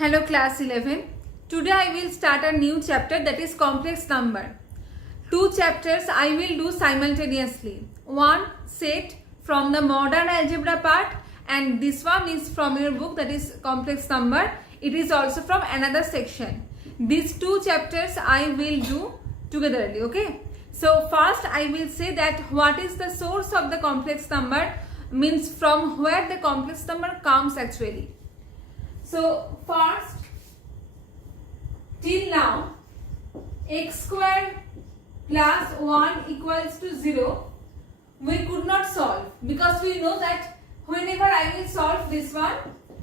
Hello class 11. Today I will start a new chapter, that is complex number. Two chapters I will do simultaneously. One set from the modern algebra part and this one is from your book, that is complex number. It is also from another section. These two chapters I will do togetherly, okay? So first I will say that what is the source of the complex number, means from where the complex number comes actually. So first, till now, x square plus 1 equals to 0, we could not solve because we know that whenever I will solve this one,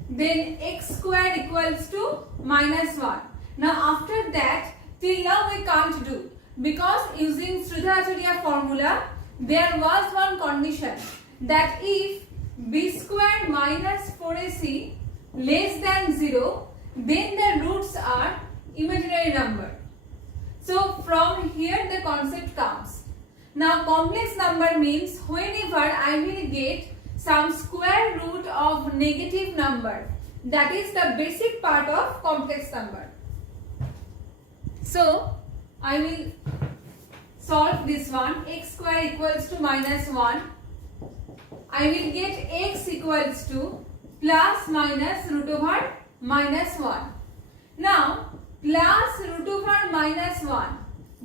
then x square equals to minus 1. Now after that, till now we can't do, because using Sridharacharya formula, there was one condition that if b square minus 4ac less than 0, then the roots are imaginary number. So from here the concept comes. Now complex number means whenever I will get some square root of negative number, that is the basic part of complex number. So I will solve this one. X square equals to minus 1. I will get x equals to plus minus root over minus 1. Now plus root over minus 1,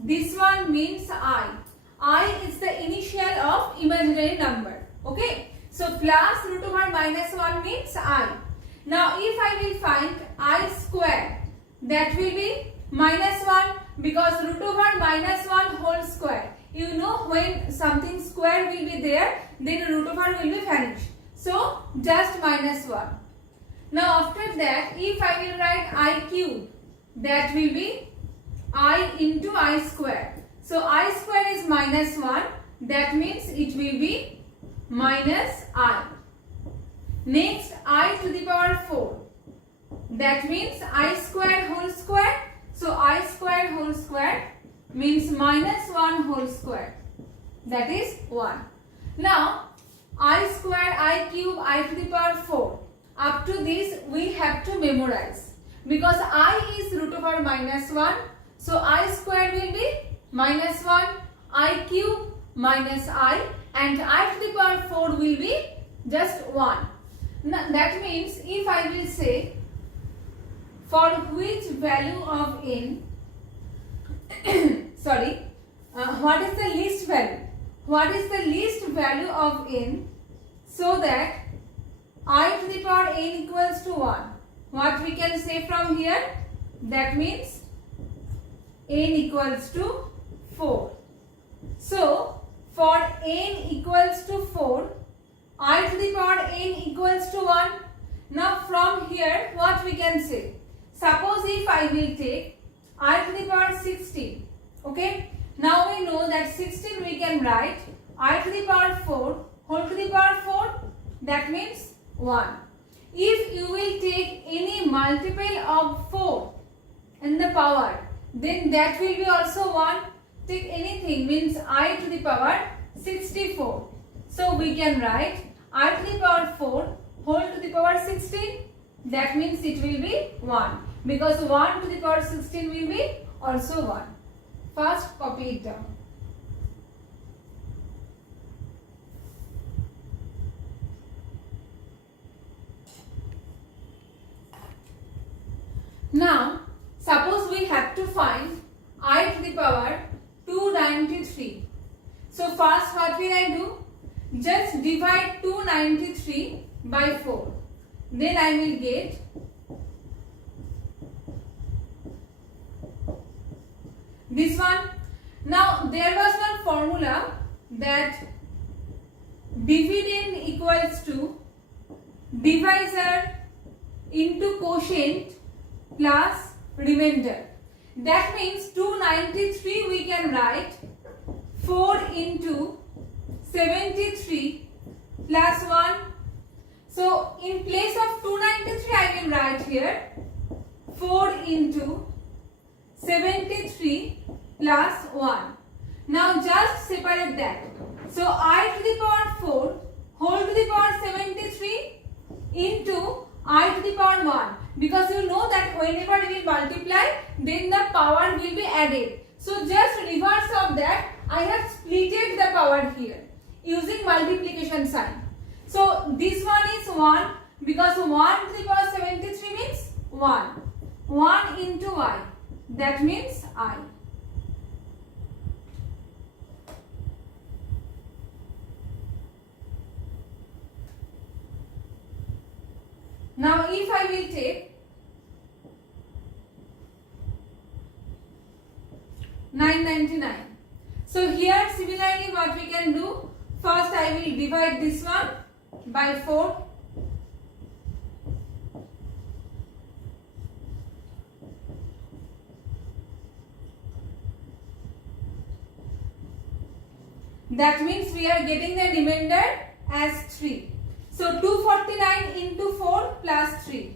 this one means I. I is the initial of imaginary number, okay? So plus root over minus 1 means I. Now if I will find I square, that will be minus 1, because root over minus 1 whole square. You know when something square will be there, then root over will be vanished. So just minus 1. Now after that, if I will write I cube, that will be I into I square. So I square is minus 1, that means it will be minus I. Next, I to the power 4, that means I square whole square. So I square whole square means minus 1 whole square, that is 1. Now I square, I cube, I to the power 4. Up to this we have to memorize, because I is root over minus 1. So I square will be minus 1, I cube minus I, and I to the power 4 will be just 1. Now, that means if I will say for which value of n, what is the least value? What is the least value of n, so that I to the power n equals to 1? What we can say from here? That means n equals to 4. So for n equals to 4, I to the power n equals to 1. Now from here what we can say? Suppose if I will take I to the power 16, okay? Now we know that 16 we can write I to the power 4 whole to the power 4, that means 1. If you will take any multiple of 4 in the power, then that will be also 1. Take anything, means I to the power 64. So we can write I to the power 4 whole to the power 16, that means it will be 1, because 1 to the power 16 will be also 1. First copy it down. Now suppose we have to find I to the power 293. So first what will I do? Just divide 293 by 4. Then I will get this one. Now there was one formula that dividend equals to divisor into quotient plus remainder. That means 293 we can write 4 into 73 plus 1. So in place of 293 I will write here 4 into 73 plus 1. Now just separate that. So I to the power 4 whole to the power 73 into I to the power 1. because you know that whenever we will multiply, then the power will be added. So just reverse of that, I have splitted the power here using multiplication sign. So this one is 1 because 1 to the power 73 means 1. 1 into I, that means I. Now if I will take 999. So here similarly what we can do, first I will divide this one by 4. That means we are getting the remainder as 3. So 249 into 4 plus 3.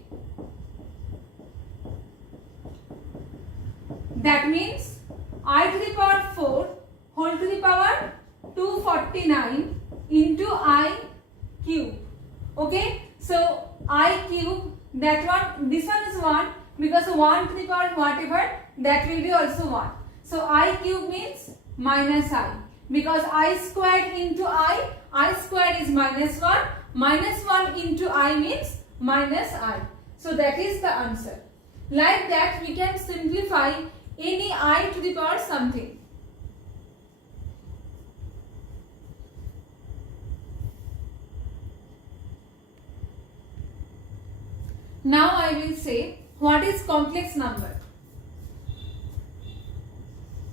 That means I to the power 4 whole to the power 249 into I cube. Okay, so I cube, that one, this one is 1 because 1 to the power whatever, that will be also 1. So I cube means minus I, because I squared into I squared is minus 1, minus 1 into I means minus I. So that is the answer. Like that we can simplify any I to the power something. Now I will say what is complex number.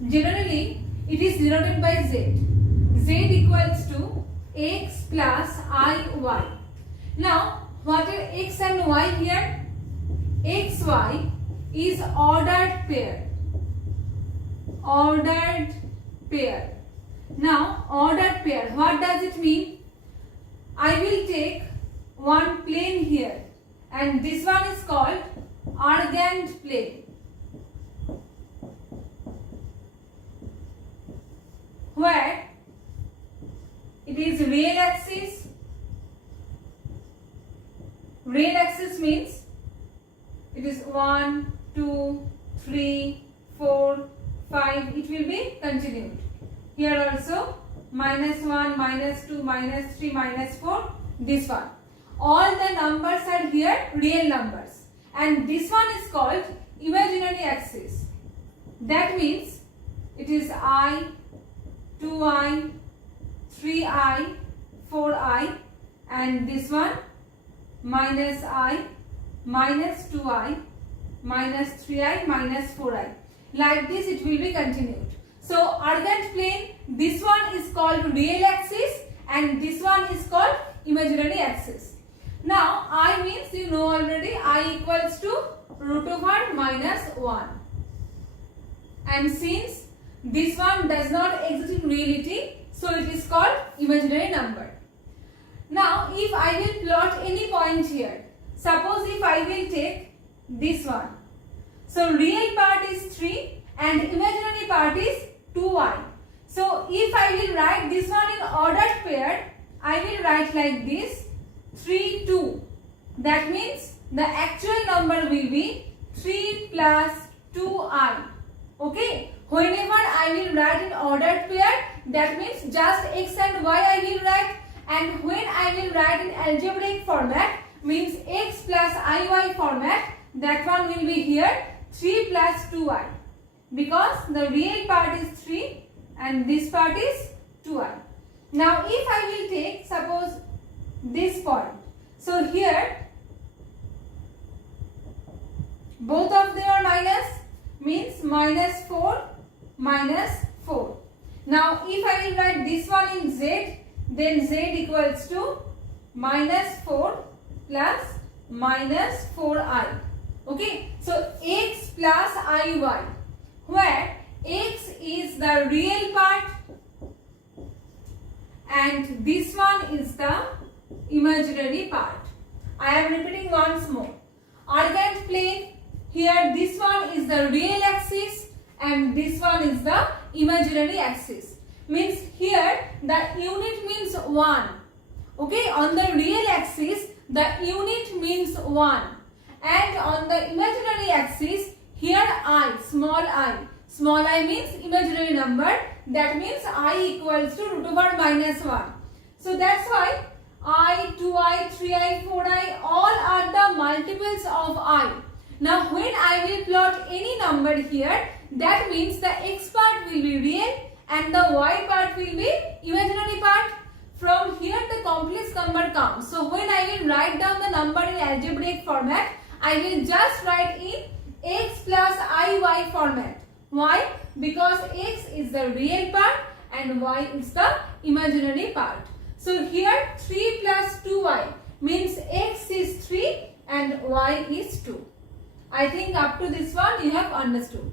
Generally it is denoted by z. Z equals to x plus iy. Now what are x and y here? xy is ordered pair. Ordered pair. Now ordered pair, what does it mean? I will take one plane here and this one is called argand plane. Where it is real axis. Real axis means it is 1, 2, 3, 4, 5. It will be continued. Here also minus 1, minus 2, minus 3, minus 4. This one. All the numbers are here real numbers. And this one is called imaginary axis. That means it is I, 2i, 3i, 4i, and this one minus I, minus 2i, minus 3i, minus 4i. Like this it will be continued. So argand plane, this one is called real axis and this one is called imaginary axis. Now I means you know already, I equals to root over minus 1. And since this one does not exist in reality, so it is called imaginary number. Now if I will plot any point here, suppose if I will take this one. So real part is 3 and imaginary part is 2i. So if I will write this one in ordered pair, I will write like this, 3, 2. That means the actual number will be 3 plus 2i. Okay. Whenever I will write in ordered pair, that means just x and y I will write, and when I will write in algebraic format, means x plus iy format, that one will be here 3 plus 2i, because the real part is 3 and this part is 2i. Now if I will take suppose this point, so here both of them are minus, means minus 4 minus 4. Now if I will write this one in z, then z equals to minus 4 plus minus 4i. Okay, so x plus iy, where x is the real part and this one is the imaginary part. I am repeating once more. Argand plane, here this one is the real axis and this one is the imaginary axis. Means here the unit means 1. Okay, on the real axis the unit means 1 and on the imaginary axis here I, small I means imaginary number, that means I equals to root over minus 1. So that's why I, 2i, 3i, 4i all are the multiples of I. Now when I will plot any number here, that means the x part will be real and the y part will be imaginary part. From here the complex number comes. So when I will write down the number in algebraic format, I will just write in x plus iy format. Why? Because x is the real part and y is the imaginary part. So here 3 plus 2y means x is 3 and y is 2. I think up to this one you have understood.